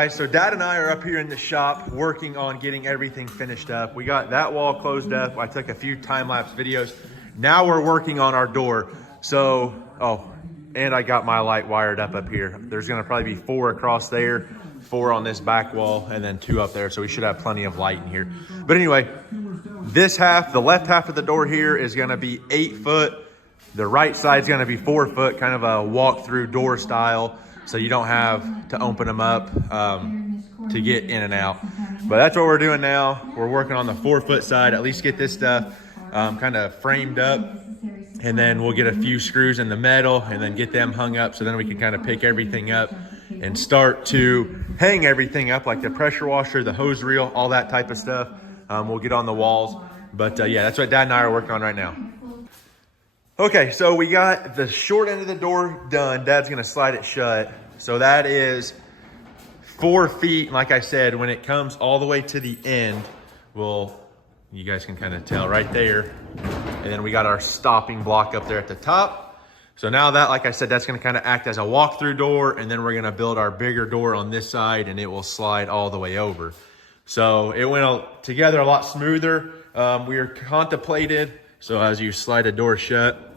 guys, so Dad and I are up here in the shop working on getting everything finished up. We got that wall closed up. I took a few time-lapse videos. Now we're working on our door. So, oh, and I got my light wired up here. There's gonna probably be 4 across there, 4 on this back wall, and then 2 up there. So we should have plenty of light in here. But anyway, this half, the left half of the door here is gonna be 8 foot. The right side's gonna be 4 foot, kind of a walk-through door style. So you don't have to open them up to get in and out. But that's what we're doing now. We're working on the 4 foot side, at least get this stuff kind of framed up. And then we'll get a few screws in the metal and then get them hung up. So then we can kind of pick everything up and start to hang everything up, like the pressure washer, the hose reel, all that type of stuff. We'll get on the walls. But yeah, that's what Dad and I are working on right now. Okay, so we got the short end of the door done. Dad's gonna slide it shut. So that is 4 feet. Like I said, when it comes all the way to the end, you guys can kind of tell right there. And then we got our stopping block up there at the top. So now that, like I said, that's gonna kind of act as a walk-through door, and then we're gonna build our bigger door on this side, and it will slide all the way over. So it went together a lot smoother. We were contemplated, so as you slide a door shut,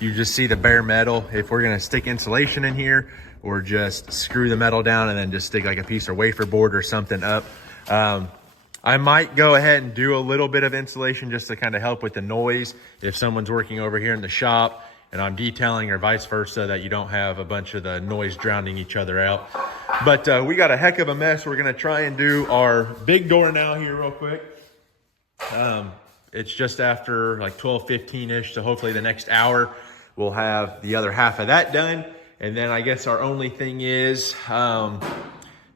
you just see the bare metal. If we're gonna stick insulation in here or just screw the metal down and then just stick like a piece of wafer board or something up. I might go ahead and do a little bit of insulation just to kind of help with the noise if someone's working over here in the shop and I'm detailing or vice versa, that you don't have a bunch of the noise drowning each other out. But we got a heck of a mess. We're gonna try and do our big door now here real quick. It's just after like 12:15-ish, so hopefully the next hour we'll have the other half of that done. And then I guess our only thing is I'll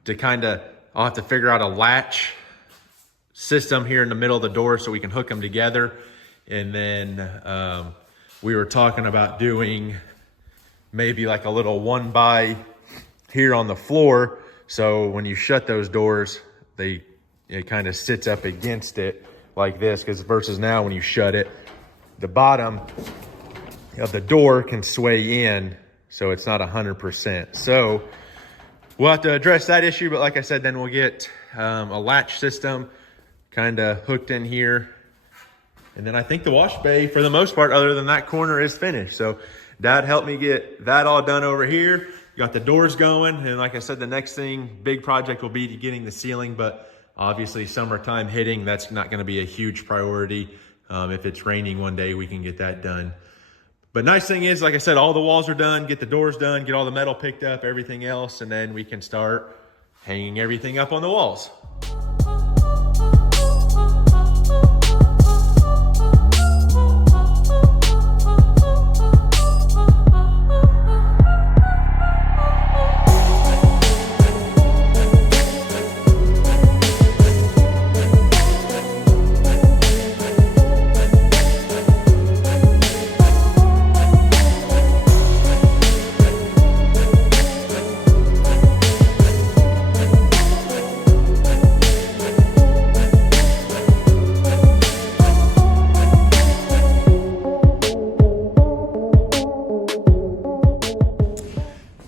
have to figure out a latch system here in the middle of the door so we can hook them together. And then we were talking about doing maybe like a little 1x here on the floor. So when you shut those doors, it kind of sits up against it like this, because versus now when you shut it, the bottom of the door can sway in, so it's not 100%. So we'll have to address that issue, but like I said, then we'll get a latch system kind of hooked in here. And then I think the wash bay, for the most part, other than that corner, is finished. So Dad helped me get that all done over here. Got the doors going, and like I said, the next big project will be getting the ceiling, but obviously summertime hitting, that's not gonna be a huge priority. If it's raining one day, we can get that done. But nice thing is, like I said, all the walls are done, get the doors done, get all the metal picked up, everything else, and then we can start hanging everything up on the walls.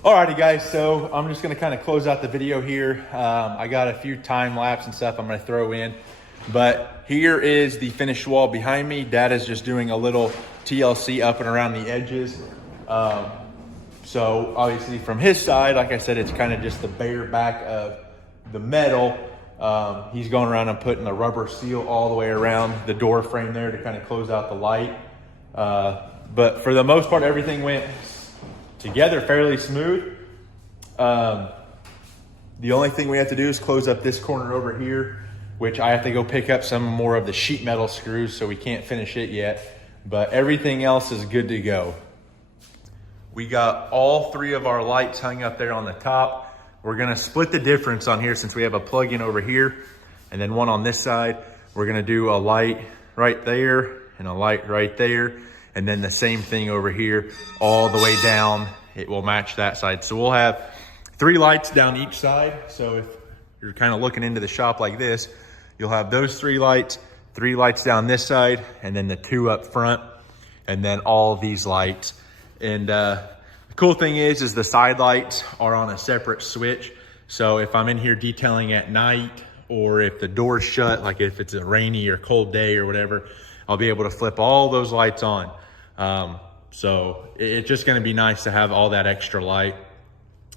Alrighty guys, so I'm just gonna kind of close out the video here. I got a few time lapse and stuff I'm gonna throw in, but here is the finished wall behind me. Dad is just doing a little TLC up and around the edges. So obviously from his side, like I said, it's kind of just the bare back of the metal. He's going around and putting the rubber seal all the way around the door frame there to kind of close out the light. But for the most part, everything went together fairly smooth. The only thing we have to do is close up this corner over here, which I have to go pick up some more of the sheet metal screws, so we can't finish it yet, but everything else is good to go. We got all 3 of our lights hung up there on the top. We're gonna split the difference on here since we have a plug-in over here and then one on this side. We're gonna do a light right there and a light right there, and then the same thing over here all the way down. It will match that side. So we'll have 3 lights down each side. So if you're kind of looking into the shop like this, you'll have those 3 lights down this side, and then the 2 up front, and then all these lights. And the cool thing is the side lights are on a separate switch. So if I'm in here detailing at night, or if the door's shut, like if it's a rainy or cold day or whatever, I'll be able to flip all those lights on. So it's just gonna be nice to have all that extra light.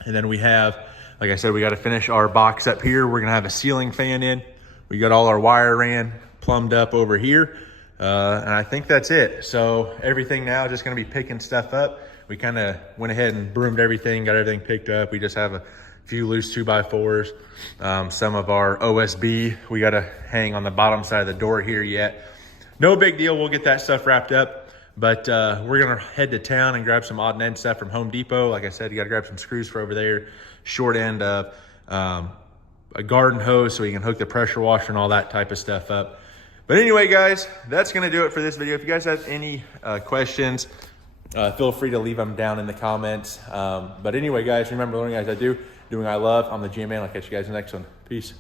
And then we have, like I said, we gotta finish our box up here. We're gonna have a ceiling fan in. We got all our wire ran plumbed up over here. And I think that's it. So everything now just gonna be picking stuff up. We kind of went ahead and broomed everything, got everything picked up. We just have a few loose 2x4s. Some of our OSB we got to hang on the bottom side of the door here yet. No big deal, we'll get that stuff wrapped up. But we're gonna head to town and grab some odd and end stuff from Home Depot. Like I said, you gotta grab some screws for over there, short end of a garden hose so we can hook the pressure washer and all that type of stuff up. But anyway, guys, that's gonna do it for this video. If you guys have any questions, feel free to leave them down in the comments. But anyway, guys, remember, learning as I do, doing I love. I'm the G Man. I'll catch you guys in the next one. Peace.